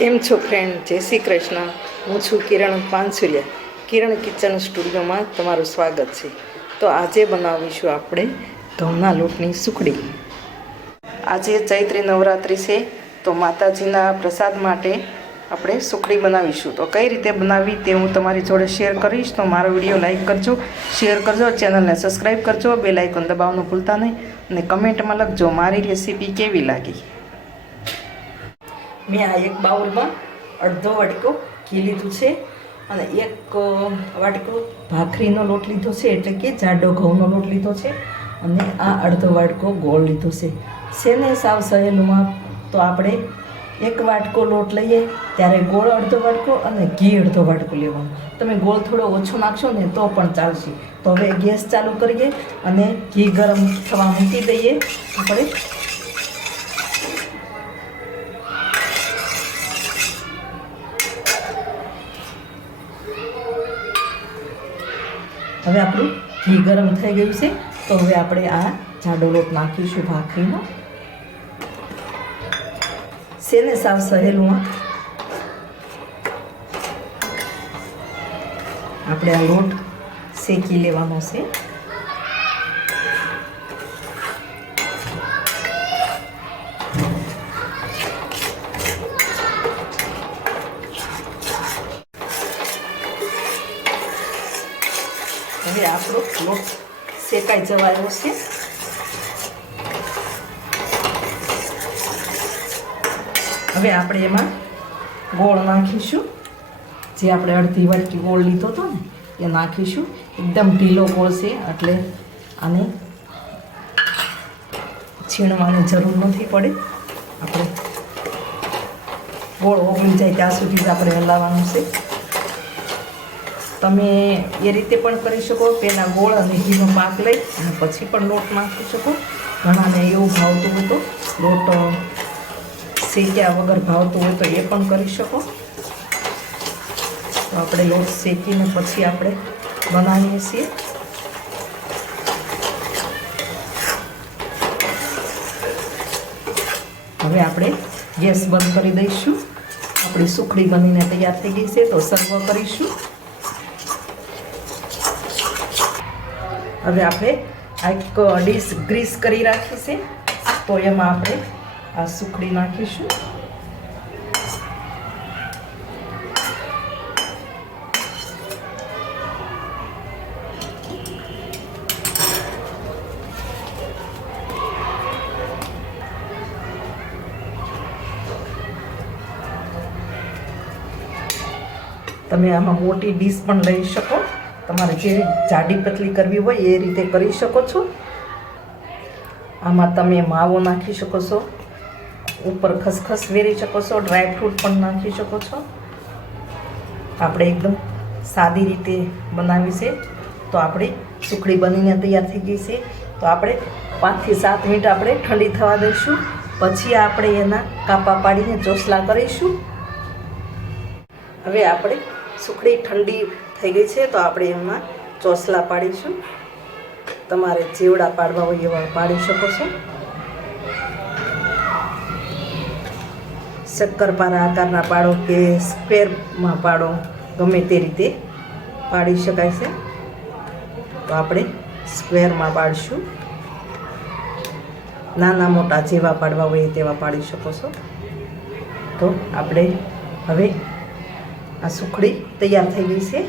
કેમ છો ફ્રેન્ડ? જય શ્રી કૃષ્ણ. હું છું કિરણ પાનસુરિયા. કિરણ કિચન સ્ટુડિયોમાં તમારું સ્વાગત છે. તો આજે બનાવીશું આપણે ઘઉંના લોટની સુખડી. આજે ચૈત્રી નવરાત્રિ છે, તો માતાજીના પ્રસાદ માટે આપણે સુખડી બનાવીશું. તો કઈ રીતે બનાવવી તે હું તમારી જોડે શેર કરીશ. તો મારો વિડીયો લાઈક કરજો, શેર કરજો, ચેનલને સબસ્ક્રાઈબ કરજો, બેલ આઇકોન દબાવવાનું ભૂલતા નહીં અને કમેન્ટમાં લખજો મારી રેસીપી કેવી લાગી. મેં આ એક બાઉલમાં અડધો વાટકો ઘી લીધું છે અને એક વાટકો ભાખરીનો લોટ લીધો છે, એટલે કે જાડો ઘઉંનો લોટ લીધો છે, અને આ અડધો વાટકો ગોળ લીધો છે. શેને સાવ સહેલુંમાં તો આપણે એક વાટકો લોટ લઈએ ત્યારે ગોળ અડધો વાટકો અને ઘી અડધો વાટકો લેવાનું. તમે ગોળ થોડો ઓછો નાખશો ને તો પણ ચાલશે. તો હવે ગેસ ચાલુ કરીએ અને ઘી ગરમ થવા મૂકી દઈએ. આપણે હવે આપણું ઘી ગરમ થઈ ગયું છે, તો હવે આપણે આ જાડો લોટ નાખીશું ભાખરીનો. શેને સાવ સહેલુંમાં આપણે આ લોટ શેકી લેવાનો છે. હવે આપણો લોટ શેકાઈ જવાયો છે. હવે આપણે એમાં ગોળ નાખીશું. જે આપણે અડધી વાટકી ગોળ લીધો હતો ને એ નાખીશું. એકદમ ઢીલો ગોળ છે, એટલે આને છીણવાની જરૂર નથી પડે. આપણે ગોળ ઓગળી જાય ત્યાં સુધી જ આપણે હલાવવાનું છે. તમે એ રીતે પણ કરી શકો, પહેલાં ગોળ અને ઘીનો પાક લઈ અને પછી પણ લોટ નાખી શકો. ઘણાને એવું ભાવતું હોય તો લોટ શેક્યા વગર ભાવતું હોય તો એ પણ કરી શકો. તો આપણે લોટ શેકીને પછી આપણે બનાવીએ છીએ. હવે આપણે ગેસ બંધ કરી દઈશું. આપણી સુખડી બનીને તૈયાર થઈ ગઈ છે, તો સર્વ કરીશું. હવે આપણે આ એક ડીશ ગ્રીસ કરી રાખી છે, તો એમાં આપણે આ સુખડી નાખીશું. તમે આમાં મોટી ડીશ પણ લઈ શકો. તમારે જે જાડી પતલી કરવી હોય એ રીતે કરી શકો છો. આમાં તમે માવો નાખી શકો છો, ઉપર ખસખસ વેરી શકો છો, ડ્રાય ફ્રૂટ પણ નાખી શકો છો. આપણે એકદમ સાદી રીતે બનાવી છે. તો આપણી સુખડી બનીને તૈયાર થઈ ગઈ છે. તો આપણે 5 થી 7 મિનિટ આપણે ઠંડી થવા દઈશું. પછી આપણે એના કાપા પાડીને ચોસલા કરીશું. હવે આપણે સુખડી ઠંડી થઈ ગઈ છે, તો આપણે એમાં ચોસલા પાડીશું. તમારે જેવડા પાડવા હોય એવા પાડી શકો છો. શક્કરપારા આકારના પાડો કે સ્ક્વેરમાં પાડો, ગમે તે રીતે પાડી શકાય છે. તો આપણે સ્ક્વેરમાં પાડીશું. નાના મોટા જેવા પાડવા હોય તેવા પાડી શકો છો. તો આપણે હવે આ સુખડી તૈયાર થઈ ગઈ છે.